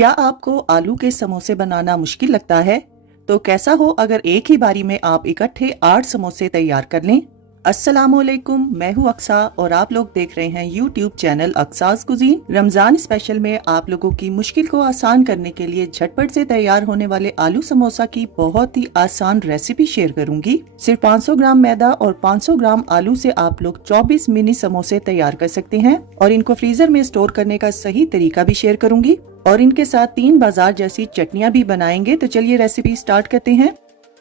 क्या आपको आलू के समोसे बनाना मुश्किल लगता है? तो कैसा हो अगर एक ही बारी में आप इकट्ठे 8 समोसे तैयार कर लें। अस्सलामुअलैकुम, मैं हूं अक्सा और आप लोग देख रहे हैं YouTube channel Aqsa's cuisine. Ramzan special में आप लोगों की मुश्किल को आसान करने के लिए झटपट से तैयार होने वाले आलू समोसा की बहुत ही आसान रेसिपी शेयर करूंगी। सिर्फ 500 ग्राम मैदा और 500 ग्राम आलू से आप लोग 24 मिनी समोसे तैयार कर सकते हैं और इनको फ्रीजर में स्टोर करने का सही तरीका भी शेयर करूंगी और इनके साथ 3 बाजार जैसी चटनियाँ भी बनाएंगे। तो चलिए रेसिपी स्टार्ट करते हैं।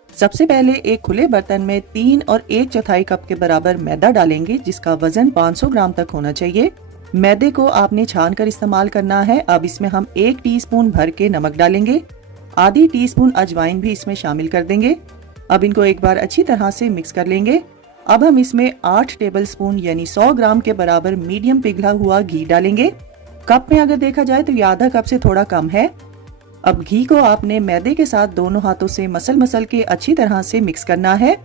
सबसे पहले एक खुले बर्तन में 3 और 1/4 कप के बराबर मैदा डालेंगे, जिसका वजन 500 ग्राम तक होना चाहिए। मैदे को आपने छान कर इस्तेमाल करना है। अब इसमें हम 1 टीस्पून भर के नमक डालेंगे, आधी टीस्पून अजवाइन भी इसमें शामिल कर देंगे। अब इनको एक बार अच्छी तरह से मिक्स कर लेंगे। अब हम इसमें 8 टेबल स्पून यानी 100 ग्राम के बराबर मीडियम पिघला हुआ घी डालेंगे। कप में अगर देखा जाए तो ये आधा कप से थोड़ा कम है। अब घी को आपने मैदे के साथ दोनों हाथों से मसल के अच्छी तरह से मिक्स करना है।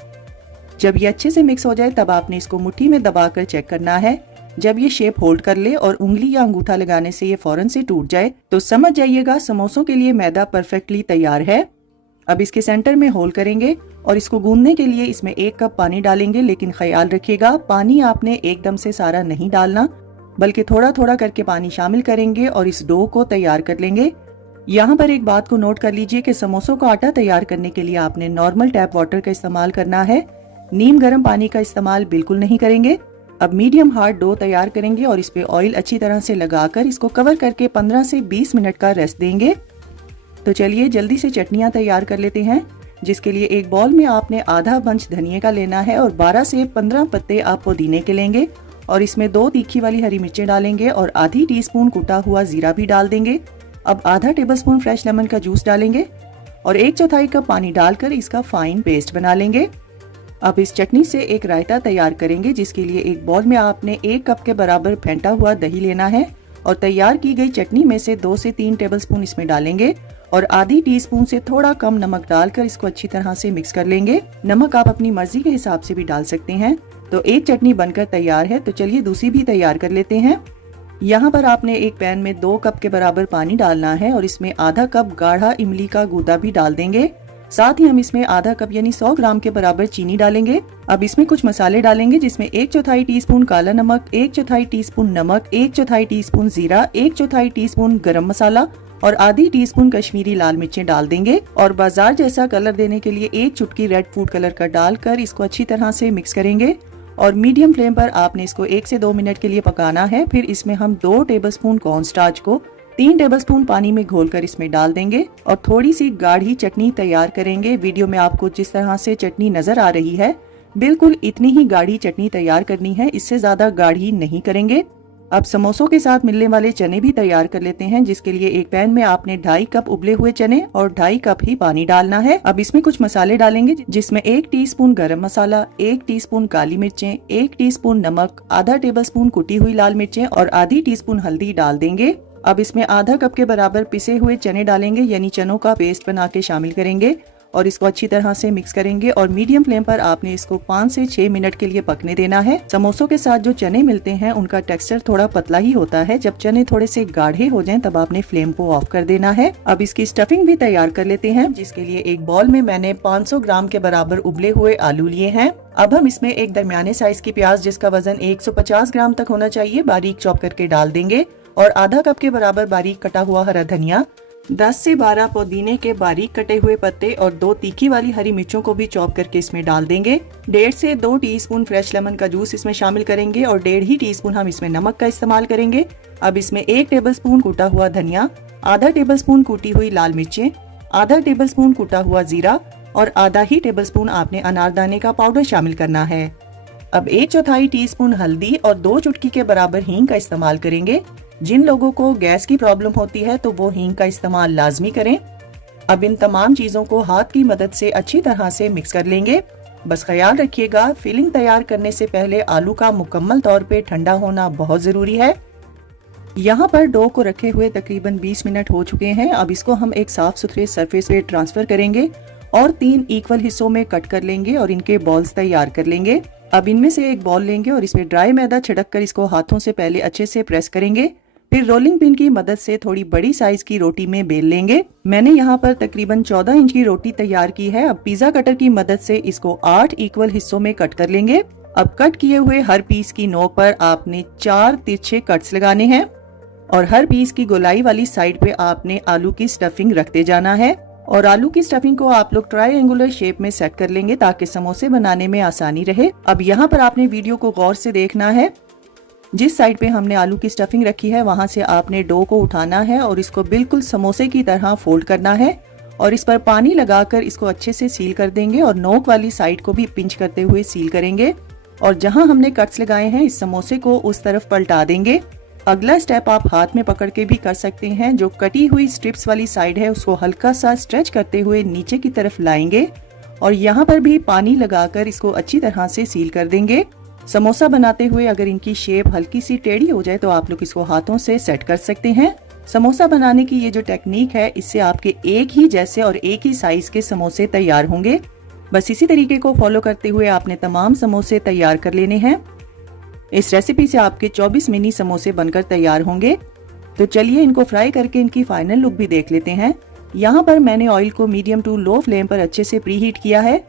जब ये अच्छे से मिक्स हो जाए तब आपने इसको मुट्ठी में दबाकर चेक करना है। जब ये शेप होल्ड कर ले और उंगली या अंगूठा लगाने से ये फौरन से टूट जाए तो समझ जाइएगा समोसों के लिए मैदा परफेक्टली तैयार है। अब इसके सेंटर में होल करेंगे और इसको गूंदने के लिए इसमें 1 कप पानी डालेंगे, लेकिन ख्याल रखिएगा पानी आपने एकदम से सारा नहीं डालना, बल्कि थोड़ा थोड़ा करके पानी शामिल करेंगे और इस डो को तैयार कर लेंगे। यहाँ पर एक बात को नोट कर लीजिए कि समोसों का आटा तैयार करने के लिए आपने नॉर्मल टैप वाटर का इस्तेमाल करना है, नीम गर्म पानी का इस्तेमाल बिल्कुल नहीं करेंगे। अब मीडियम हार्ड डो तैयार करेंगे और इस पे ऑयल अच्छी तरह से लगाकर इसको कवर करके 15 से 20 मिनट का रेस्ट देंगे। तो चलिए जल्दी से चटनियाँ तैयार कर लेते हैं, जिसके लिए एक बाउल में आपने आधा बंच धनिया का लेना है और 12 से 15 पत्ते आप पुदीने के लेंगे और इसमें 2 तीखी वाली हरी मिर्चें डालेंगे और आधी टीस्पून कुटा हुआ जीरा भी डाल देंगे। अब आधा टेबलस्पून फ्रेश लेमन का जूस डालेंगे और 1/4 कप पानी डालकर इसका फाइन पेस्ट बना लेंगे। अब इस चटनी से एक रायता तैयार करेंगे, जिसके लिए एक बाउल में आपने 1 कप के बराबर फेंटा हुआ दही लेना है और तैयार की गई चटनी में से 2 से 3 टेबलस्पून इसमें डालेंगे और आधी टीस्पून से थोड़ा कम नमक डालकर इसको अच्छी तरह से मिक्स कर लेंगे। नमक आप अपनी मर्जी के हिसाब से भी डाल सकते हैं। तो एक चटनी बनकर तैयार है। तो चलिए दूसरी भी तैयार कर लेते हैं। यहाँ पर आपने एक पैन में 2 कप के बराबर पानी डालना है और इसमें आधा कप गाढ़ा इमली का गूदा भी डाल देंगे। साथ ही हम इसमें आधा कप यानी 100 ग्राम के बराबर चीनी डालेंगे। अब इसमें कुछ मसाले डालेंगे, जिसमें 1/4 टीस्पून काला नमक, 1/4 टीस्पून नमक, 1/4 टीस्पून जीरा, 1/4 टीस्पून गरम मसाला और आधी टीस्पून कश्मीरी लाल मिर्चें डाल देंगे और बाजार जैसा कलर देने के लिए 1 चुटकी रेड फूड कलर का डालकर इसको अच्छी तरह से मिक्स करेंगे और मीडियम फ्लेम पर आपने इसको 1 से 2 मिनट के लिए पकाना है। फिर इसमें हम 2 टेबलस्पून कॉर्नस्टार्च को 3 टेबलस्पून पानी में घोलकर इसमें डाल देंगे और थोड़ी सी गाढ़ी चटनी तैयार करेंगे। वीडियो में आपको जिस तरह से चटनी नजर आ रही है बिल्कुल इतनी ही गाढ़ी चटनी तैयार करनी है, इससे ज्यादा गाढ़ी नहीं करेंगे। अब समोसों के साथ मिलने वाले चने भी तैयार कर लेते हैं, जिसके लिए एक पैन में आपने 2.5 कप उबले हुए चने और 2.5 कप ही पानी डालना है। अब इसमें कुछ मसाले डालेंगे, जिसमें 1 टीस्पून गरम मसाला, 1 टीस्पून काली मिर्चें, 1 टीस्पून नमक, आधा टेबलस्पून कुटी हुई लाल मिर्चें और आधी टीस्पून हल्दी डाल देंगे। अब इसमें आधा कप के बराबर पिसे हुए चने डालेंगे, यानी चनों का पेस्ट बना के शामिल करेंगे और इसको अच्छी तरह से मिक्स करेंगे और मीडियम फ्लेम पर आपने इसको 5 से 6 मिनट के लिए पकने देना है। समोसों के साथ जो चने मिलते हैं उनका टेक्सचर थोड़ा पतला ही होता है। जब चने थोड़े से गाढ़े हो जाएं तब आपने फ्लेम को ऑफ कर देना है। अब इसकी स्टफिंग भी तैयार कर लेते हैं, जिसके लिए एक बाउल में मैंने 500 ग्राम के बराबर उबले हुए आलू लिए हैं। अब हम इसमें एक दरमियाने साइज की प्याज, जिसका वजन 150 ग्राम तक होना चाहिए, बारीक चॉप करके डाल देंगे और आधा कप के बराबर बारीक कटा हुआ हरा धनिया, 10 से 12 पुदीने के बारीक कटे हुए पत्ते और 2 तीखी वाली हरी मिर्चों को भी चॉप करके इसमें डाल देंगे। 1.5 से 2 टीस्पून फ्रेश लेमन का जूस इसमें शामिल करेंगे और 1.5 ही टीस्पून हम इसमें नमक का इस्तेमाल करेंगे। अब इसमें 1 टेबलस्पून कूटा हुआ धनिया, आधा टेबलस्पून कूटी हुई लाल मिर्चें, आधा टेबलस्पून कूटा हुआ जीरा और आधा ही टेबलस्पून आपने अनारदाने का पाउडर शामिल करना है। अब 1/4 टीस्पून हल्दी और 2 चुटकी के बराबर हींग का इस्तेमाल करेंगे। जिन लोगों को गैस की प्रॉब्लम होती है तो वो हींग का इस्तेमाल लाजमी करें। अब इन तमाम चीजों को हाथ की मदद से अच्छी तरह से मिक्स कर लेंगे। बस ख्याल रखिएगा फिलिंग तैयार करने से पहले आलू का मुकम्मल तौर पे ठंडा होना बहुत जरूरी है। यहाँ पर डो को रखे हुए तकरीबन 20 मिनट हो चुके हैं। अब इसको हम एक साफ सुथरे सरफेस पे ट्रांसफर करेंगे और 3 इक्वल हिस्सों में कट कर लेंगे और इनके बॉल्स तैयार कर लेंगे। अब इनमें से एक बॉल लेंगे और इसमें ड्राई मैदा छिड़क कर इसको हाथों से पहले अच्छे से प्रेस करेंगे। फिर रोलिंग पिन की मदद से थोड़ी बड़ी साइज की रोटी में बेल लेंगे। मैंने यहाँ पर तकरीबन 14 इंच की रोटी तैयार की है। अब पिज्जा कटर की मदद से इसको 8 इक्वल हिस्सों में कट कर लेंगे। अब कट किए हुए हर पीस की नोक पर आपने 4 तिरछे कट्स लगाने हैं और हर पीस की गोलाई वाली साइड पे आपने आलू की स्टफिंग रखते जाना है और आलू की स्टफिंग को आप लोग ट्रायंगुलर शेप में सेट कर लेंगे ताकि समोसे बनाने में आसानी रहे। अब यहाँ पर आपने वीडियो को गौर से देखना है। जिस साइड पे हमने आलू की स्टफिंग रखी है वहां से आपने डो को उठाना है और इसको बिल्कुल समोसे की तरह फोल्ड करना है और इस पर पानी लगाकर इसको अच्छे से सील कर देंगे और नोक वाली साइड को भी पिंच करते हुए सील करेंगे और जहां हमने कट्स लगाए हैं इस समोसे को उस तरफ पलटा देंगे। अगला स्टेप आप हाथ में पकड़ के भी कर सकते हैं। जो कटी हुई स्ट्रिप्स वाली साइड है उसको हल्का सा स्ट्रेच करते हुए नीचे की तरफ लाएंगे और यहाँ पर भी पानी लगाकर इसको अच्छी तरह से सील कर देंगे। समोसा बनाते हुए अगर इनकी शेप हल्की सी टेढ़ी हो जाए तो आप लोग इसको हाथों से सेट कर सकते हैं। समोसा बनाने की ये जो टेक्निक है इससे आपके एक ही जैसे और एक ही साइज के समोसे तैयार होंगे। बस इसी तरीके को फॉलो करते हुए आपने तमाम समोसे तैयार कर लेने हैं। इस रेसिपी से आपके 24 मिनी समोसे बनकर तैयार होंगे। तो चलिए इनको फ्राई करके इनकी फाइनल लुक भी देख लेते हैं। यहाँ पर मैंने ऑयल को मीडियम टू लो फ्लेम पर अच्छे से प्री हीट किया है।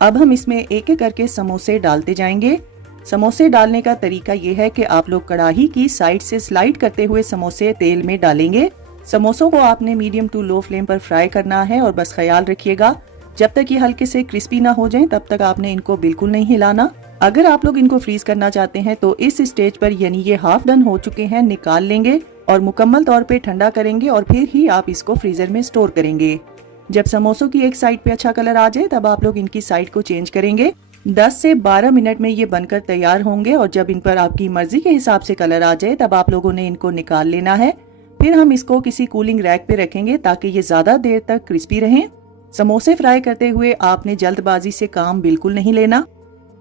अब हम इसमें एक एक करके समोसे डालते जाएंगे। समोसे डालने का तरीका ये है कि आप लोग कढ़ाई की साइड से स्लाइड करते हुए समोसे तेल में डालेंगे। समोसों को आपने मीडियम टू लो फ्लेम पर फ्राई करना है और बस ख्याल रखिएगा जब तक ये हल्के से क्रिस्पी ना हो जाएं तब तक आपने इनको बिल्कुल नहीं हिलाना। अगर आप लोग इनको फ्रीज करना चाहते हैं तो इस स्टेज पर यानी ये हाफ डन हो चुके हैं निकाल लेंगे और मुकम्मल तौर पे ठंडा करेंगे और फिर ही आप इसको फ्रीजर में स्टोर करेंगे। जब समोसों की एक साइड पे अच्छा कलर आ जाए तब आप लोग इनकी साइड को चेंज करेंगे। 10 से 12 मिनट में ये बनकर तैयार होंगे और जब इन पर आपकी मर्जी के हिसाब से कलर आ जाए तब आप लोगों ने इनको निकाल लेना है। फिर हम इसको किसी कूलिंग रैक पे रखेंगे ताकि ये ज्यादा देर तक क्रिस्पी रहें। समोसे फ्राई करते हुए आपने जल्दबाजी से काम बिल्कुल नहीं लेना।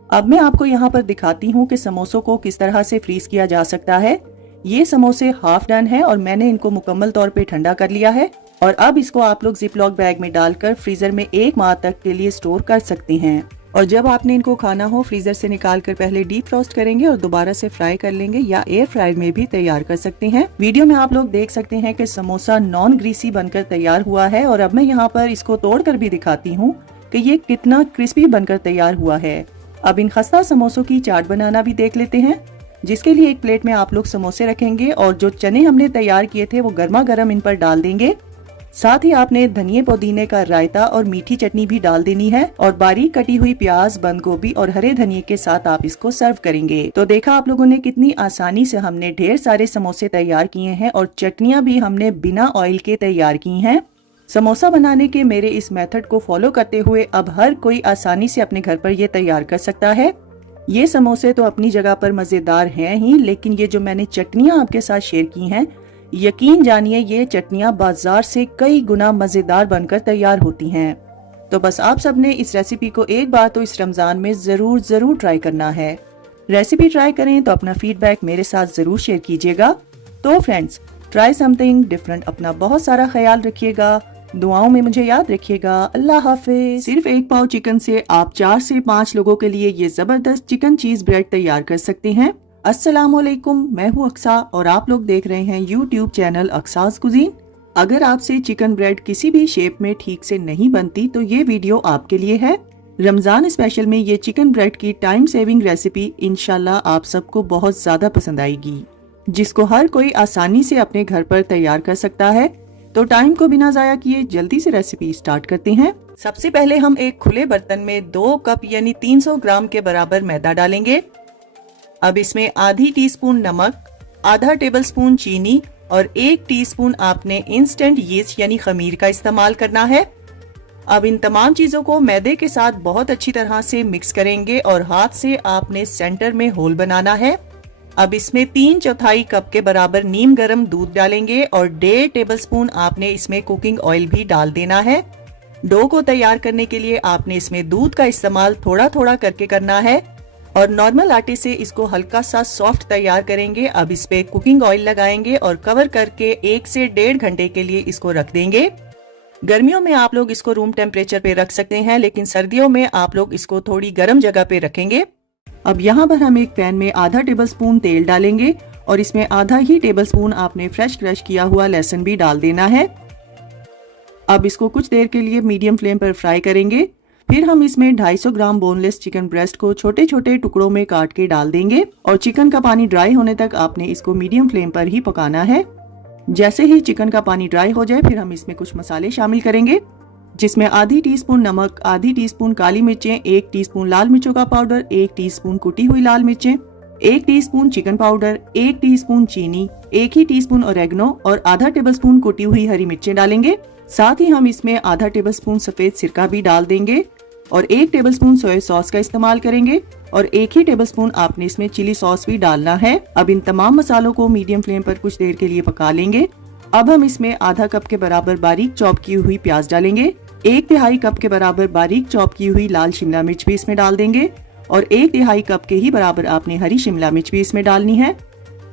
अब मैं आपको यहाँ पर दिखाती हूँ कि समोसों को किस तरह से फ्रीज किया जा सकता है। ये समोसे हाफ डन है और मैंने इनको मुकम्मल तौर पे ठंडा कर लिया है और अब इसको आप लोग जिप लॉक बैग में डालकर फ्रीजर में 1 माह तक के लिए स्टोर कर सकते हैं। और जब आपने इनको खाना हो फ्रीजर से निकाल कर पहले डीप फ्रोस्ट करेंगे और दोबारा से फ्राई कर लेंगे या एयर फ्रायर में भी तैयार कर सकते हैं। वीडियो में आप लोग देख सकते हैं कि समोसा नॉन ग्रीसी बनकर तैयार हुआ है और अब मैं यहाँ पर इसको तोड़कर भी दिखाती हूँ कि ये कितना क्रिस्पी बनकर तैयार हुआ है। अब इन खस्ता समोसों की चाट बनाना भी देख लेते हैं, जिसके लिए एक प्लेट में आप लोग समोसे रखेंगे और जो चने हमने तैयार किए थे वो गर्मा गर्म इन पर डाल देंगे। साथ ही आपने धनिए पुदीने का रायता और मीठी चटनी भी डाल देनी है और बारीक कटी हुई प्याज, बंद गोभी और हरे धनिए के साथ आप इसको सर्व करेंगे। तो देखा आप लोगों ने कितनी आसानी से हमने ढेर सारे समोसे तैयार किए हैं और चटनियाँ भी हमने बिना ऑयल के तैयार की हैं। समोसा बनाने के मेरे इस मेथड को फॉलो करते हुए अब हर कोई आसानी से अपने घर पर ये तैयार कर सकता है। ये समोसे तो अपनी जगह पर मजेदार हैं ही, लेकिन ये जो मैंने चटनियाँ आपके साथ शेयर की हैं, यकीन जानिए ये चटनियाँ बाजार से कई गुना मजेदार बनकर तैयार होती हैं। तो बस आप सबने इस रेसिपी को एक बार तो इस रमजान में जरूर ट्राई करना है। रेसिपी ट्राई करें तो अपना फीडबैक मेरे साथ जरूर शेयर कीजिएगा। तो फ्रेंड्स, ट्राई समथिंग डिफरेंट। अपना बहुत सारा ख्याल रखिएगा, दुआओं में मुझे याद रखिएगा। अल्लाह हाफिज। सिर्फ 1 पाव चिकन से आप 4 से 5 लोगों के लिए ये जबरदस्त चिकन चीज ब्रेड तैयार कर सकते हैं। अस्सलामुअलैकुम, मैं हूँ अक्सा और आप लोग देख रहे हैं यूट्यूब चैनल अक्सास कुजीन। अगर आपसे चिकन ब्रेड किसी भी शेप में ठीक से नहीं बनती तो ये वीडियो आपके लिए है। रमजान स्पेशल में ये चिकन ब्रेड की टाइम सेविंग रेसिपी इंशाल्लाह आप सबको बहुत ज्यादा पसंद आएगी, जिसको हर कोई आसानी से अपने घर पर तैयार कर सकता है। तो टाइम को बिना जाया किए जल्दी से रेसिपी स्टार्ट करते हैं। सबसे पहले हम एक खुले बर्तन में 2 कप यानी 300 ग्राम के बराबर मैदा डालेंगे। अब इसमें आधी टीस्पून नमक, आधा टेबलस्पून चीनी और 1 टीस्पून आपने इंस्टेंट यीस्ट यानी खमीर का इस्तेमाल करना है। अब इन तमाम चीजों को मैदे के साथ बहुत अच्छी तरह से मिक्स करेंगे और हाथ से आपने सेंटर में होल बनाना है। अब इसमें 3/4 कप के बराबर नीम गर्म दूध डालेंगे और 1.5 टेबलस्पून आपने इसमें कुकिंग ऑयल भी डाल देना है। डो को तैयार करने के लिए आपने इसमें दूध का इस्तेमाल थोड़ा थोड़ा करके करना है और नॉर्मल आटे से इसको हल्का सा सॉफ्ट तैयार करेंगे। अब इस पे कुकिंग ऑयल लगाएंगे और कवर करके 1 से 1.5 घंटे के लिए इसको रख देंगे। गर्मियों में आप लोग इसको रूम टेम्परेचर पे रख सकते हैं, लेकिन सर्दियों में आप लोग इसको थोड़ी गर्म जगह पे रखेंगे। अब यहाँ पर हम एक पैन में आधा टेबलस्पून तेल डालेंगे और इसमें आधा ही टेबलस्पून आपने फ्रेश क्रश किया हुआ लहसुन भी डाल देना है। अब इसको कुछ देर के लिए मीडियम फ्लेम पर फ्राई करेंगे। फिर हम इसमें 250 ग्राम बोनलेस चिकन ब्रेस्ट को छोटे छोटे टुकड़ों में काट के डाल देंगे और चिकन का पानी ड्राई होने तक आपने इसको मीडियम फ्लेम पर ही पकाना है। जैसे ही चिकन का पानी ड्राई हो जाए फिर हम इसमें कुछ मसाले शामिल करेंगे, जिसमें आधी टीस्पून नमक, आधी टीस्पून काली मिर्चें, 1 टीस्पून लाल मिर्चों का पाउडर, 1 टीस्पून कुटी हुई लाल मिर्चें, 1 टीस्पून चिकन पाउडर, 1 टीस्पून चीनी, 1 ही टीस्पून ओरेगनो और आधा टेबलस्पून कुटी हुई हरी मिर्चें डालेंगे। साथ ही हम इसमें आधा टेबलस्पून सफेद सिरका भी डाल देंगे और 1 टेबलस्पून सोया सॉस का इस्तेमाल करेंगे और 1 ही टेबलस्पून आपने इसमें चिली सॉस भी डालना है। अब इन तमाम मसालों को मीडियम फ्लेम पर कुछ देर के लिए पका लेंगे। अब हम इसमें आधा कप के बराबर बारीक चॉप की हुई प्याज डालेंगे, 1/3 कप के बराबर बारीक चॉप की हुई लाल शिमला मिर्च भी इसमें डाल देंगे और 1/3 कप के ही बराबर आपने हरी शिमला मिर्च भी इसमें डालनी है।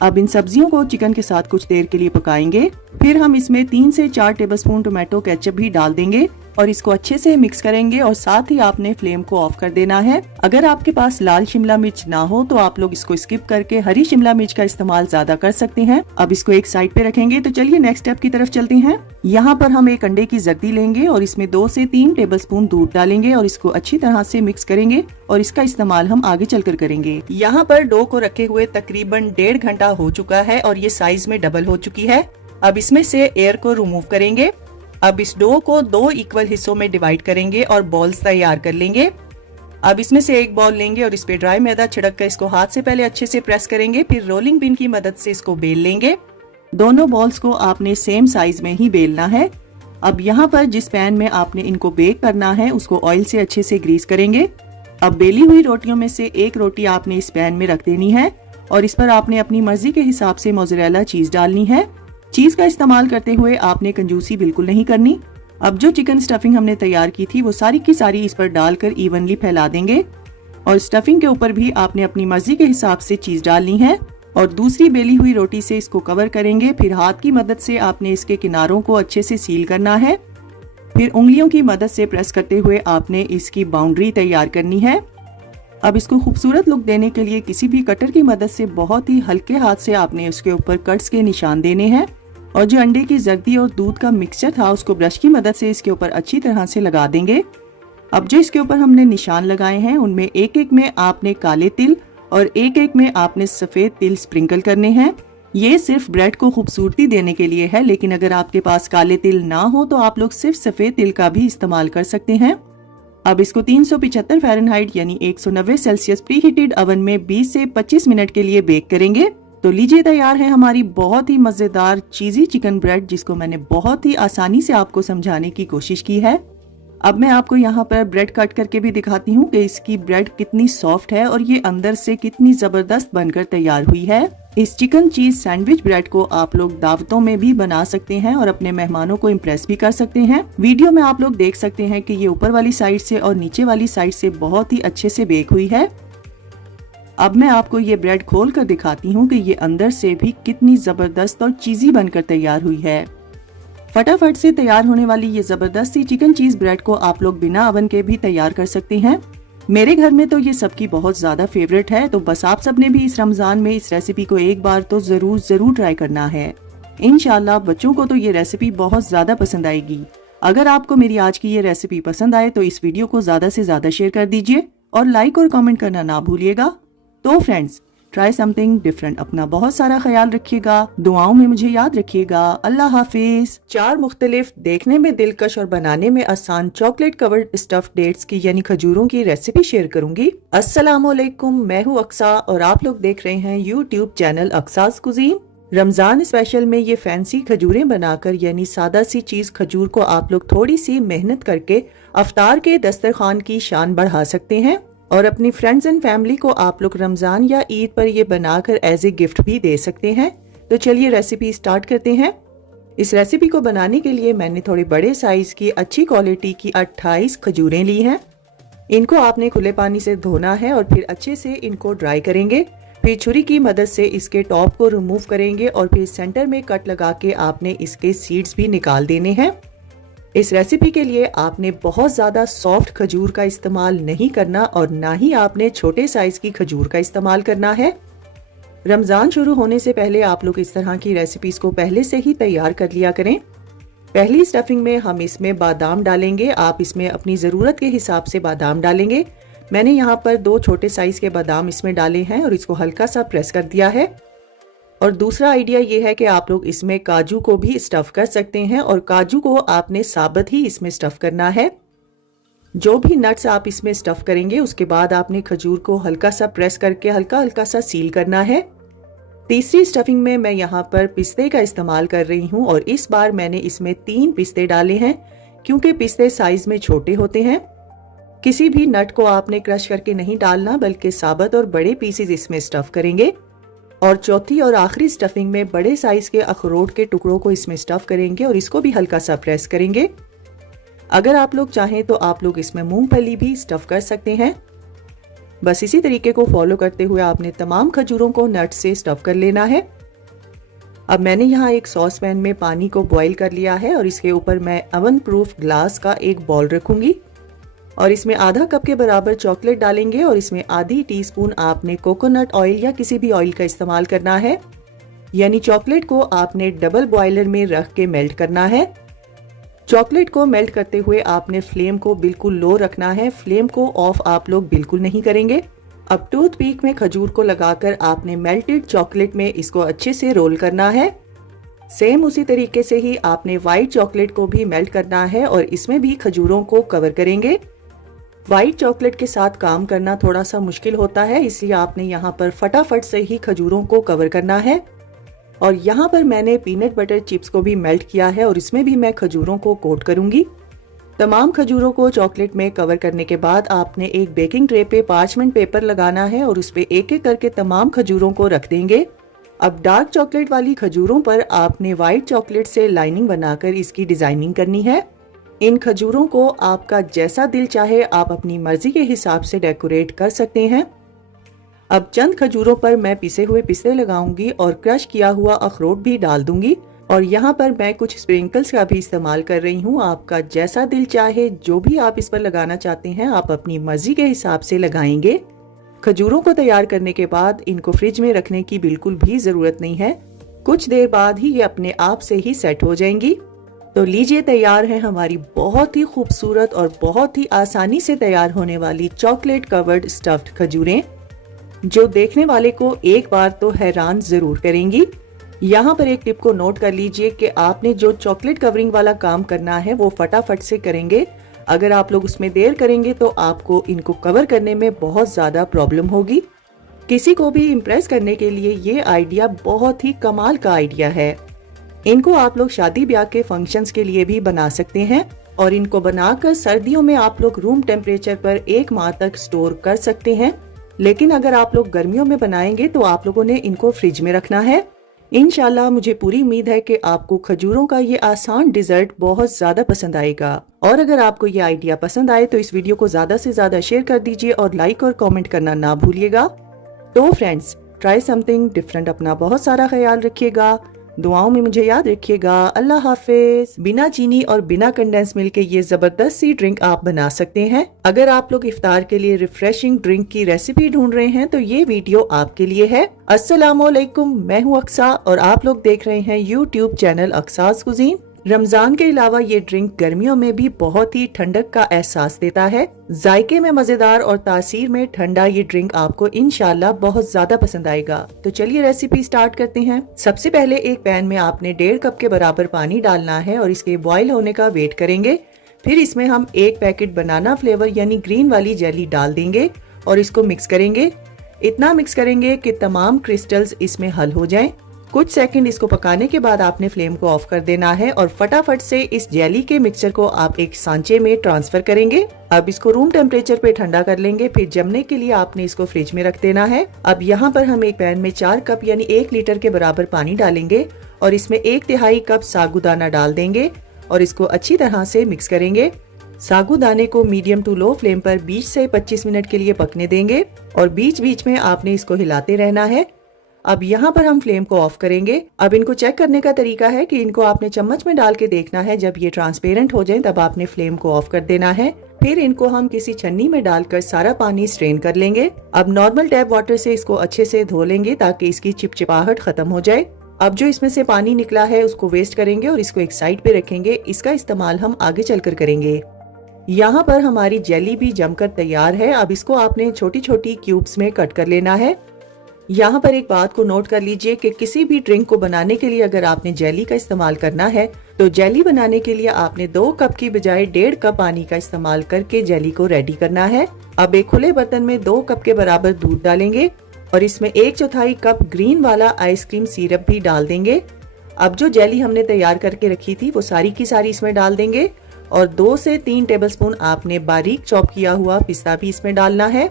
अब इन सब्जियों को चिकन के साथ कुछ देर के लिए पकाएंगे। फिर हम इसमें 3 से 4 टेबलस्पून टोमेटो केचप भी डाल देंगे और इसको अच्छे से मिक्स करेंगे और साथ ही आपने फ्लेम को ऑफ कर देना है। अगर आपके पास लाल शिमला मिर्च ना हो तो आप लोग इसको स्किप करके हरी शिमला मिर्च का इस्तेमाल ज्यादा कर सकते हैं। अब इसको एक साइड पे रखेंगे। तो चलिए नेक्स्ट स्टेप की तरफ चलते हैं। यहाँ पर हम एक अंडे की जर्दी लेंगे और इसमें 2 से 3 टेबलस्पून दूध डालेंगे और इसको अच्छी तरह से मिक्स करेंगे और इसका इस्तेमाल हम आगे चलकर करेंगे। यहाँ पर डो को रखे हुए तकरीबन 1.5 घंटा हो चुका है और ये साइज में डबल हो चुकी है। अब इसमें से एयर को रिमूव करेंगे। अब इस डो को 2 इक्वल हिस्सों में डिवाइड करेंगे और बॉल्स तैयार कर लेंगे। अब इसमें से एक बॉल लेंगे और इस पे ड्राई मैदा छिड़क कर इसको हाथ से पहले अच्छे से प्रेस करेंगे, फिर रोलिंग पिन की मदद से इसको बेल लेंगे। दोनों बॉल्स को आपने सेम साइज में ही बेलना है। अब यहाँ पर जिस पैन में आपने इनको बेक करना है उसको ऑयल से अच्छे से ग्रीस करेंगे। अब बेली हुई रोटियों में से एक रोटी आपने इस पैन में रख देनी है और इस पर आपने अपनी मर्जी के हिसाब से मोज़रेला चीज डालनी है। चीज का इस्तेमाल करते हुए आपने कंजूसी बिल्कुल नहीं करनी। अब जो चिकन स्टफिंग हमने तैयार की थी वो सारी की सारी इस पर डालकर इवनली फैला देंगे और स्टफिंग के ऊपर भी आपने अपनी मर्जी के हिसाब से चीज डालनी है और दूसरी बेली हुई रोटी से इसको कवर करेंगे। फिर हाथ की मदद से आपने इसके किनारों को अच्छे से सील करना है। फिर उंगलियों की मदद से प्रेस करते हुए आपने इसकी बाउंड्री तैयार करनी है। अब इसको खूबसूरत लुक देने के लिए किसी भी कटर की मदद से बहुत ही हल्के हाथ से आपने उसके ऊपर कट्स के निशान देने हैं और जो अंडे की जर्दी और दूध का मिक्सचर था उसको ब्रश की मदद से इसके ऊपर अच्छी तरह से लगा देंगे। अब जो इसके ऊपर हमने निशान लगाए हैं उनमें एक एक में आपने काले तिल और एक एक में आपने सफेद तिल स्प्रिंकल करने हैं। ये सिर्फ ब्रेड को खूबसूरती देने के लिए है, लेकिन अगर आपके पास काले तिल ना हो तो आप लोग सिर्फ सफेद तिल का भी इस्तेमाल कर सकते हैं। अब इसको 375 फ़ारेनहाइट यानी 190 सेल्सियस प्री हीटेड ओवन में 20 से 25 मिनट के लिए बेक करेंगे। तो लीजिए तैयार है हमारी बहुत ही मजेदार चीजी चिकन ब्रेड, जिसको मैंने बहुत ही आसानी से आपको समझाने की कोशिश की है। अब मैं आपको यहाँ पर ब्रेड कट करके भी दिखाती हूँ कि इसकी ब्रेड कितनी सॉफ्ट है और ये अंदर से कितनी जबरदस्त बनकर तैयार हुई है। इस चिकन चीज सैंडविच ब्रेड को आप लोग दावतों में भी बना सकते हैं और अपने मेहमानों को इम्प्रेस भी कर सकते हैं। वीडियो में आप लोग देख सकते हैं कि ये ऊपर वाली साइड से और नीचे वाली साइड से बहुत ही अच्छे से बेक हुई है। अब मैं आपको ये ब्रेड खोल कर दिखाती हूँ कि ये अंदर से भी कितनी जबरदस्त और चीजी बनकर तैयार हुई है। फटाफट से तैयार होने वाली ये जबरदस्त सी चिकन चीज ब्रेड को आप लोग बिना ओवन के भी तैयार कर सकते हैं। मेरे घर में तो ये सबकी बहुत ज्यादा फेवरेट है, तो बस आप सबने भी इस रमजान में इस रेसिपी को एक बार तो जरूर ट्राई करना है। इंशाल्लाह बच्चों को तो ये रेसिपी बहुत ज्यादा पसंद आएगी। अगर आपको मेरी आज की ये रेसिपी पसंद आए तो इस वीडियो को ज्यादा से ज्यादा शेयर कर दीजिए और लाइक और कमेंट करना ना भूलिएगा। तो फ्रेंड्स, ट्राई समथिंग डिफरेंट। अपना बहुत सारा ख्याल रखिएगा, दुआओं में मुझे याद रखिएगा। अल्लाह हाफिज। 4 मुख्तलिफ देखने में दिलकश और बनाने में आसान चॉकलेट कवर्ड स्टफ डेट्स की यानी खजूरों की रेसिपी शेयर करूंगी। अस्सलामुअलैकुम, मैं हूँ अक्सा और आप लोग देख रहे हैं YouTube channel Aqsa's cuisine. Ramzan special में ये फैंसी खजूरें बनाकर यानी सादा सी चीज खजूर को आप लोग थोड़ी सी मेहनत करके अफ्तार के दस्तरखान की शान बढ़ा सकते हैं और अपनी फ्रेंड्स एंड फैमिली को आप लोग रमजान या ईद पर ये बनाकर एज ए गिफ्ट भी दे सकते हैं। तो चलिए रेसिपी स्टार्ट करते हैं। इस रेसिपी को बनाने के लिए मैंने थोड़े बड़े साइज की अच्छी क्वालिटी की 28 खजूरें ली हैं। इनको आपने खुले पानी से धोना है और फिर अच्छे से इनको ड्राई करेंगे। फिर छुरी की मदद से इसके टॉप को रिमूव करेंगे और फिर सेंटर में कट लगा के आपने इसके सीड्स भी निकाल देने हैं। इस रेसिपी के लिए आपने बहुत ज्यादा सॉफ्ट खजूर का इस्तेमाल नहीं करना और ना ही आपने छोटे साइज की खजूर का इस्तेमाल करना है। रमज़ान शुरू होने से पहले आप लोग इस तरह की रेसिपीज को पहले से ही तैयार कर लिया करें। पहली स्टफिंग में हम इसमें बादाम डालेंगे। आप इसमें अपनी ज़रूरत के हिसाब से बादाम डालेंगे। मैंने यहाँ पर 2 छोटे साइज के बादाम इसमें डाले हैं और इसको हल्का सा प्रेस कर दिया है। और दूसरा आइडिया ये है कि आप लोग इसमें काजू को भी स्टफ कर सकते हैं और काजू को आपने साबुत ही इसमें स्टफ करना है। जो भी नट्स आप इसमें स्टफ करेंगे उसके बाद आपने खजूर को हल्का सा प्रेस करके हल्का हल्का सा सील करना है। तीसरी स्टफिंग में मैं यहाँ पर पिस्ते का इस्तेमाल कर रही हूँ और इस बार मैंने इसमें 3 पिस्ते डाले हैं क्योंकि पिस्ते साइज में छोटे होते हैं। किसी भी नट को आपने क्रश करके नहीं डालना बल्कि साबुत और बड़े पीसेस इसमें स्टफ करेंगे। और चौथी और आखिरी स्टफिंग में बड़े साइज के अखरोट के टुकड़ों को इसमें स्टफ करेंगे और इसको भी हल्का सा प्रेस करेंगे। अगर आप लोग चाहें तो आप लोग इसमें मूंगफली भी स्टफ कर सकते हैं। बस इसी तरीके को फॉलो करते हुए आपने तमाम खजूरों को नट से स्टफ कर लेना है। अब मैंने यहाँ एक सॉस पैन में पानी को बॉईल कर लिया है और इसके ऊपर मैं ओवन प्रूफ ग्लास का एक बॉल रखूंगी और इसमें आधा कप के बराबर चॉकलेट डालेंगे और इसमें आधी टीस्पून आपने कोकोनट ऑयल या किसी भी ऑयल का इस्तेमाल करना है। यानी चॉकलेट को आपने डबल बॉयलर में रख के मेल्ट करना है। चॉकलेट को मेल्ट करते हुए आपने फ्लेम को बिल्कुल लो रखना है। फ्लेम को ऑफ आप लोग बिल्कुल नहीं करेंगे। अब टूथपिक में खजूर को लगाकर आपने मेल्टेड चॉकलेट में इसको अच्छे से रोल करना है। सेम उसी तरीके से ही आपने व्हाइट चॉकलेट को भी मेल्ट करना है और इसमें भी खजूरों को कवर करेंगे। व्हाइट चॉकलेट के साथ काम करना थोड़ा सा मुश्किल होता है, इसलिए आपने यहाँ पर फटाफट से ही खजूरों को कवर करना है। और यहाँ पर मैंने पीनट बटर चिप्स को भी मेल्ट किया है और इसमें भी मैं खजूरों को कोट करूंगी। तमाम खजूरों को चॉकलेट में कवर करने के बाद आपने एक बेकिंग ट्रे पे पार्चमेंट पेपर लगाना है और उस पे एक एक करके तमाम खजूरों को रख देंगे। अब डार्क चॉकलेट वाली खजूरों पर आपने व्हाइट चॉकलेट से लाइनिंग बनाकर इसकी डिजाइनिंग करनी है। इन खजूरों को आपका जैसा दिल चाहे आप अपनी मर्जी के हिसाब से डेकोरेट कर सकते हैं। अब चंद खजूरों पर मैं पिसे हुए पिस्ते लगाऊंगी और क्रश किया हुआ अखरोट भी डाल दूंगी और यहाँ पर मैं कुछ स्प्रिंकल्स का भी इस्तेमाल कर रही हूँ। आपका जैसा दिल चाहे जो भी आप इस पर लगाना चाहते हैं आप अपनी मर्जी के हिसाब से लगाएंगे। खजूरों को तैयार करने के बाद इनको फ्रिज में रखने की बिल्कुल भी जरूरत नहीं है। कुछ देर बाद ही ये अपने आप से ही सेट हो जाएंगी। तो लीजिए तैयार है हमारी बहुत ही खूबसूरत और बहुत ही आसानी से तैयार होने वाली चॉकलेट कवर्ड स्टफ्ड खजूरें, जो देखने वाले को एक बार तो हैरान जरूर करेंगी। यहाँ पर एक टिप को नोट कर लीजिए कि आपने जो चॉकलेट कवरिंग वाला काम करना है वो फटाफट से करेंगे। अगर आप लोग उसमें देर करेंगे तो आपको इनको कवर करने में बहुत ज्यादा प्रॉब्लम होगी। किसी को भी इम्प्रेस करने के लिए ये आइडिया बहुत ही कमाल का आइडिया है। इनको आप लोग शादी ब्याह के फंक्शंस के लिए भी बना सकते हैं और इनको बनाकर सर्दियों में आप लोग रूम टेम्परेचर पर 1 माह तक स्टोर कर सकते हैं। लेकिन अगर आप लोग गर्मियों में बनाएंगे तो आप लोगों ने इनको फ्रिज में रखना है। इंशाल्लाह मुझे पूरी उम्मीद है कि आपको खजूरों का ये आसान डिजर्ट बहुत ज्यादा पसंद आएगा। और अगर आपको ये आइडिया पसंद आए तो इस वीडियो को ज्यादा से ज्यादा शेयर कर दीजिए और लाइक और कमेंट करना ना भूलिएगा। तो फ्रेंड्स, ट्राई समथिंग डिफरेंट। अपना बहुत सारा ख्याल रखिएगा, दुआओं में मुझे याद रखिएगा। अल्लाह हाफिज। बिना चीनी और बिना कंडेंस मिल्क के ये जबरदस्त सी ड्रिंक आप बना सकते हैं। अगर आप लोग इफ्तार के लिए रिफ्रेशिंग ड्रिंक की रेसिपी ढूंढ रहे हैं तो ये वीडियो आपके लिए है। अस्सलामुअलैकुम, मैं हूँ अक्सा और आप लोग देख रहे हैं YouTube channel Aqsa's cuisine. Ramzan के अलावा ये ड्रिंक गर्मियों में भी बहुत ही ठंडक का एहसास देता है। जायके में मजेदार और तासीर में ठंडा ये ड्रिंक आपको इंशाल्लाह बहुत ज्यादा पसंद आएगा। तो चलिए रेसिपी स्टार्ट करते हैं। सबसे पहले एक पैन में आपने 1.5 कप के बराबर पानी डालना है और इसके बॉईल होने का वेट करेंगे। फिर इसमें हम 1 पैकेट बनाना फ्लेवर यानी ग्रीन वाली जेली डाल देंगे और इसको मिक्स करेंगे। इतना मिक्स करेंगे कि तमाम क्रिस्टल्स इसमें हल हो जाएं। कुछ सेकंड इसको पकाने के बाद आपने फ्लेम को ऑफ कर देना है और फटाफट से इस जेली के मिक्सचर को आप एक सांचे में ट्रांसफर करेंगे। अब इसको रूम टेम्परेचर पे ठंडा कर लेंगे। फिर जमने के लिए आपने इसको फ्रिज में रख देना है। अब यहाँ पर हम एक पैन में 4 कप यानी 1 लीटर के बराबर पानी डालेंगे और इसमें 1/3 कप साबूदाना डाल देंगे और इसको अच्छी तरह से मिक्स करेंगे। साबूदाने को मीडियम टू लो फ्लेम पर 20 से 25 मिनट के लिए पकने देंगे और बीच बीच में आपने इसको हिलाते रहना है। अब यहाँ पर हम फ्लेम को ऑफ करेंगे। अब इनको चेक करने का तरीका है कि इनको आपने चम्मच में डाल के देखना है। जब ये ट्रांसपेरेंट हो जाए तब आपने फ्लेम को ऑफ कर देना है। फिर इनको हम किसी छन्नी में डालकर सारा पानी स्ट्रेन कर लेंगे। अब नॉर्मल टैप वाटर से इसको अच्छे से धो लेंगे ताकि इसकी चिपचिपाहट खत्म हो जाए। अब जो इसमें से पानी निकला है उसको वेस्ट करेंगे और इसको एक साइड पे रखेंगे। इसका इस्तेमाल हम आगे चलकर करेंगे। यहाँ पर हमारी जेली भी जमकर तैयार है। अब इसको आपने छोटी छोटी क्यूब्स में कट कर लेना है। यहाँ पर एक बात को नोट कर लीजिए कि किसी भी ड्रिंक को बनाने के लिए अगर आपने जेली का इस्तेमाल करना है तो जेली बनाने के लिए आपने 2 कप की बजाय 1.5 कप पानी का इस्तेमाल करके जेली को रेडी करना है। अब एक खुले बर्तन में 2 कप के बराबर दूध डालेंगे और इसमें 1/4 कप ग्रीन वाला आइसक्रीम सिरप भी डाल देंगे। अब जो जेली हमने तैयार करके रखी थी वो सारी की सारी इसमें डाल देंगे और 2 से 3 टेबलस्पून आपने बारीक चॉप किया हुआ पिस्ता भी इसमें डालना है।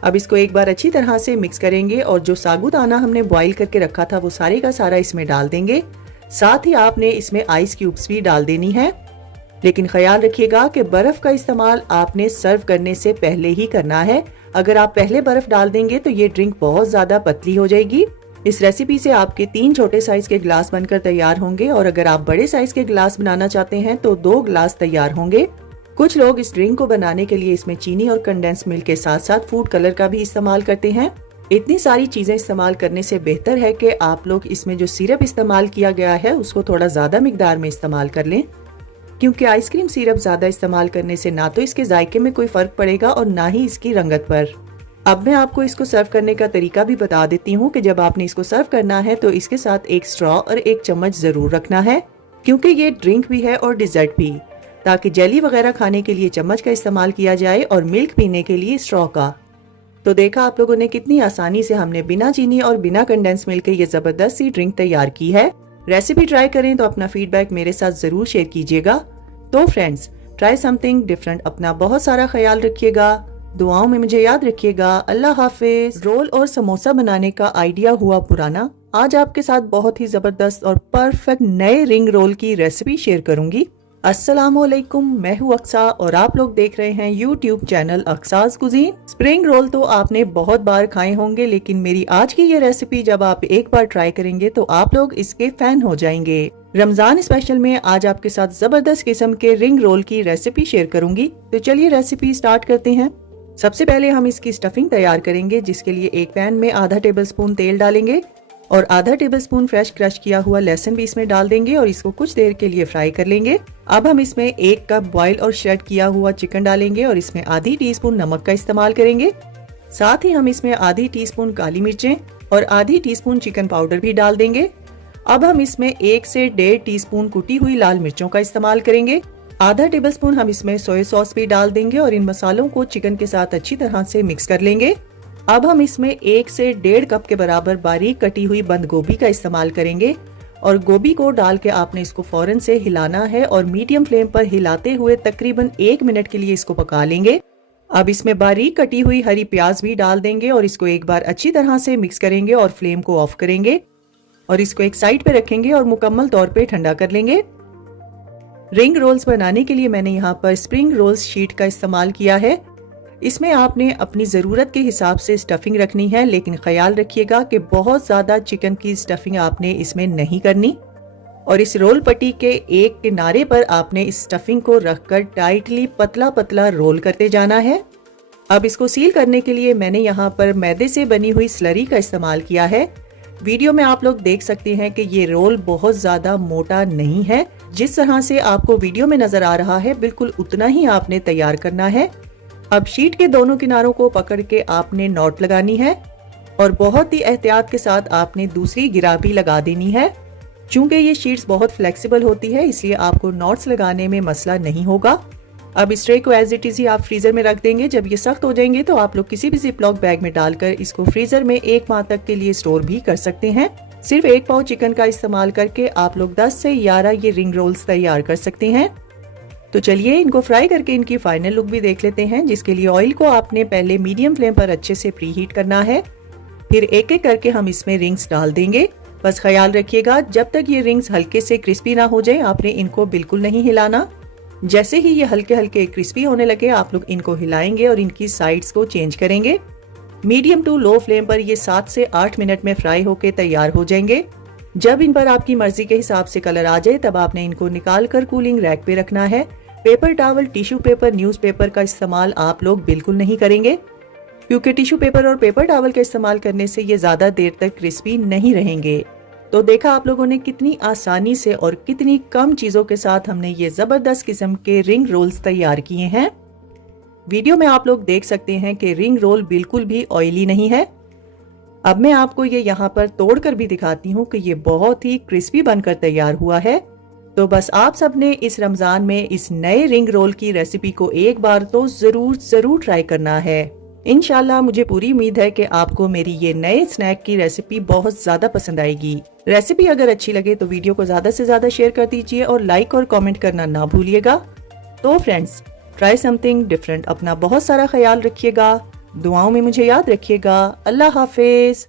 अब इसको एक बार अच्छी तरह से मिक्स करेंगे और जो साबुदाना हमने बॉईल करके रखा था वो सारे का सारा इसमें डाल देंगे। साथ ही आपने इसमें आइस क्यूब्स भी डाल देनी है। लेकिन ख्याल रखिएगा कि बर्फ का इस्तेमाल आपने सर्व करने से पहले ही करना है। अगर आप पहले बर्फ डाल देंगे तो ये ड्रिंक बहुत ज्यादा पतली हो जाएगी। इस रेसिपी से आपके 3 छोटे साइज के गिलास बनकर तैयार होंगे और अगर आप बड़े साइज के गिलास बनाना चाहते हैं तो 2 गिलास तैयार होंगे। कुछ लोग इस ड्रिंक को बनाने के लिए इसमें चीनी और कंडेंस मिल्क के साथ साथ फूड कलर का भी इस्तेमाल करते हैं। इतनी सारी चीजें इस्तेमाल करने से बेहतर है कि आप लोग इसमें जो सिरप इस्तेमाल किया गया है उसको थोड़ा ज्यादा मिकदार में इस्तेमाल कर लें, क्योंकि आइसक्रीम सिरप ज्यादा इस्तेमाल करने से ना तो इसके जायके में कोई फर्क पड़ेगा और ना ही इसकी रंगत पर। अब मैं आपको इसको सर्व करने का तरीका भी बता देती हूँ कि जब आपने इसको सर्व करना है तो इसके साथ एक स्ट्रॉ और एक चम्मच जरूर रखना है, क्योंकि ये ड्रिंक भी है और डिजर्ट भी, ताकि जेली वगैरह खाने के लिए चम्मच का इस्तेमाल किया जाए और मिल्क पीने के लिए स्ट्रॉ का। तो देखा आप लोगों ने कितनी आसानी से हमने बिना चीनी और बिना कंडेंस मिल्क के ये जबरदस्त सी ड्रिंक तैयार की है। रेसिपी ट्राई करें तो अपना फीडबैक मेरे साथ जरूर शेयर कीजिएगा। तो फ्रेंड्स, ट्राई समथिंग डिफरेंट। अपना बहुत सारा ख्याल रखिएगा, दुआओं में मुझे याद रखिएगा। अल्लाह हाफिज। रोल और समोसा बनाने का आइडिया हुआ पुराना, आज आपके साथ बहुत ही जबरदस्त और परफेक्ट नए रिंग रोल की रेसिपी शेयर करूंगी। अस्सलामुअलैकुम, मैं हूँ अक्सा और आप लोग देख रहे हैं YouTube channel Aqsa's cuisine. Spring roll तो आपने बहुत बार खाए होंगे, लेकिन मेरी आज की ये रेसिपी जब आप एक बार ट्राई करेंगे तो आप लोग इसके फैन हो जाएंगे। रमजान स्पेशल में आज आपके साथ जबरदस्त किस्म के रिंग रोल की रेसिपी शेयर करूंगी। तो चलिए रेसिपी स्टार्ट करते हैं। सबसे पहले हम इसकी स्टफिंग तैयार करेंगे, जिसके लिए एक पैन में आधा टेबलस्पून तेल डालेंगे और आधा टेबलस्पून फ्रेश क्रश किया हुआ लहसुन भी इसमें डाल देंगे और इसको कुछ देर के लिए फ्राई कर लेंगे। अब हम इसमें 1 कप बॉयल और श्रेड किया हुआ चिकन डालेंगे और इसमें आधी टीस्पून नमक का इस्तेमाल करेंगे। साथ ही हम इसमें आधी टीस्पून काली मिर्चें और आधी टीस्पून चिकन पाउडर भी डाल देंगे। अब हम इसमें 1 से 1.5 टीस्पून कुटी हुई लाल मिर्चों का इस्तेमाल करेंगे। आधा टेबलस्पून हम इसमें सोया सॉस भी डाल देंगे और इन मसालों को चिकन के साथ अच्छी तरह से मिक्स कर लेंगे। अब हम इसमें 1 से 1.5 कप के बराबर बारीक कटी हुई बंद गोभी का इस्तेमाल करेंगे और गोभी को डाल के आपने इसको फौरन से हिलाना है और मीडियम फ्लेम पर हिलाते हुए तकरीबन 1 मिनट के लिए इसको पका लेंगे। अब इसमें बारीक कटी हुई हरी प्याज भी डाल देंगे और इसको एक बार अच्छी तरह से मिक्स करेंगे और फ्लेम को ऑफ करेंगे और इसको एक साइड पे रखेंगे और मुकम्मल तौर पे ठंडा कर लेंगे। रिंग रोल्स बनाने के लिए मैंने यहाँ पर स्प्रिंग रोल्स शीट का इस्तेमाल किया है। इसमें आपने अपनी ज़रूरत के हिसाब से स्टफिंग रखनी है, लेकिन ख्याल रखिएगा कि बहुत ज़्यादा चिकन की स्टफिंग आपने इसमें नहीं करनी और इस रोल पट्टी के एक किनारे पर आपने इस स्टफिंग को रखकर टाइटली पतला पतला रोल करते जाना है। अब इसको सील करने के लिए मैंने यहाँ पर मैदे से बनी हुई स्लरी का इस्तेमाल किया है। वीडियो में आप लोग देख सकते हैं कि ये रोल बहुत ज़्यादा मोटा नहीं है। जिस तरह से आपको वीडियो में नजर आ रहा है बिल्कुल उतना ही आपने तैयार करना है। अब शीट के दोनों किनारों को पकड़ के आपने नॉट लगानी है और बहुत ही एहतियात के साथ आपने दूसरी गिरा भी लगा देनी है। चूंकि ये शीट्स बहुत फ्लेक्सिबल होती है इसलिए आपको नॉट्स लगाने में मसला नहीं होगा। अब इस ट्रे को एज इट इज ही आप फ्रीजर में रख देंगे। जब ये सख्त हो जाएंगे तो आप लोग किसी भी जिपलॉक बैग में डालकर इसको फ्रीजर में 1 माह तक के लिए स्टोर भी कर सकते हैं। सिर्फ 1 पाव चिकन का इस्तेमाल करके आप लोग 10 से 11 ये रिंग रोल्स तैयार कर सकते हैं। तो चलिए इनको फ्राई करके इनकी फाइनल लुक भी देख लेते हैं, जिसके लिए ऑयल को आपने पहले मीडियम फ्लेम पर अच्छे से प्री हीट करना है। फिर एक एक करके हम इसमें रिंग्स डाल देंगे। बस ख्याल रखिएगा जब तक ये रिंग्स हल्के से क्रिस्पी ना हो जाए आपने इनको बिल्कुल नहीं हिलाना। जैसे ही ये हल्के हल्के क्रिस्पी होने लगे आप लोग इनको हिलाएंगे और इनकी साइड्स को चेंज करेंगे। मीडियम टू लो फ्लेम पर ये 7 से 8 मिनट में फ्राई होके तैयार हो जाएंगे। जब इन पर आपकी मर्जी के हिसाब से कलर आ जाए तब आपने इनको निकाल कर कूलिंग रैक पे रखना है। Paper towel, tissue paper, newspaper का इस्तेमाल आप लोग बिल्कुल नहीं करेंगे, क्योंकि टिश्यू पेपर और पेपर टॉवल का इस्तेमाल करने से ये ज़्यादा देर तक क्रिस्पी नहीं रहेंगे। तो देखा आप लोगों ने कितनी आसानी से और कितनी कम चीज़ों के साथ हमने ये ज़बरदस्त किस्म के रिंग रोल्स तैयार किए हैं। वीडियो में आप लोग देख सकते हैं कि रिंग रोल बिल्कुल भी ऑयली नहीं है। अब मैं आपको ये यहाँ पर तोड़कर भी दिखाती हूँ कि ये बहुत ही क्रिस्पी बनकर तैयार हुआ है। तो बस आप सबने इस रमज़ान में इस नए रिंग रोल की रेसिपी को एक बार तो ज़रूर ट्राई करना है। इंशाल्लाह मुझे पूरी उम्मीद है कि आपको मेरी ये नए स्नैक की रेसिपी बहुत ज़्यादा पसंद आएगी। रेसिपी अगर अच्छी लगे तो वीडियो को ज़्यादा से ज़्यादा शेयर कर दीजिए और लाइक और कमेंट करना ना भूलिएगा। तो फ्रेंड्स, ट्राई समथिंग डिफरेंट। अपना बहुत सारा ख्याल रखिएगा, दुआओं में मुझे याद रखिएगा। अल्लाह हाफिज।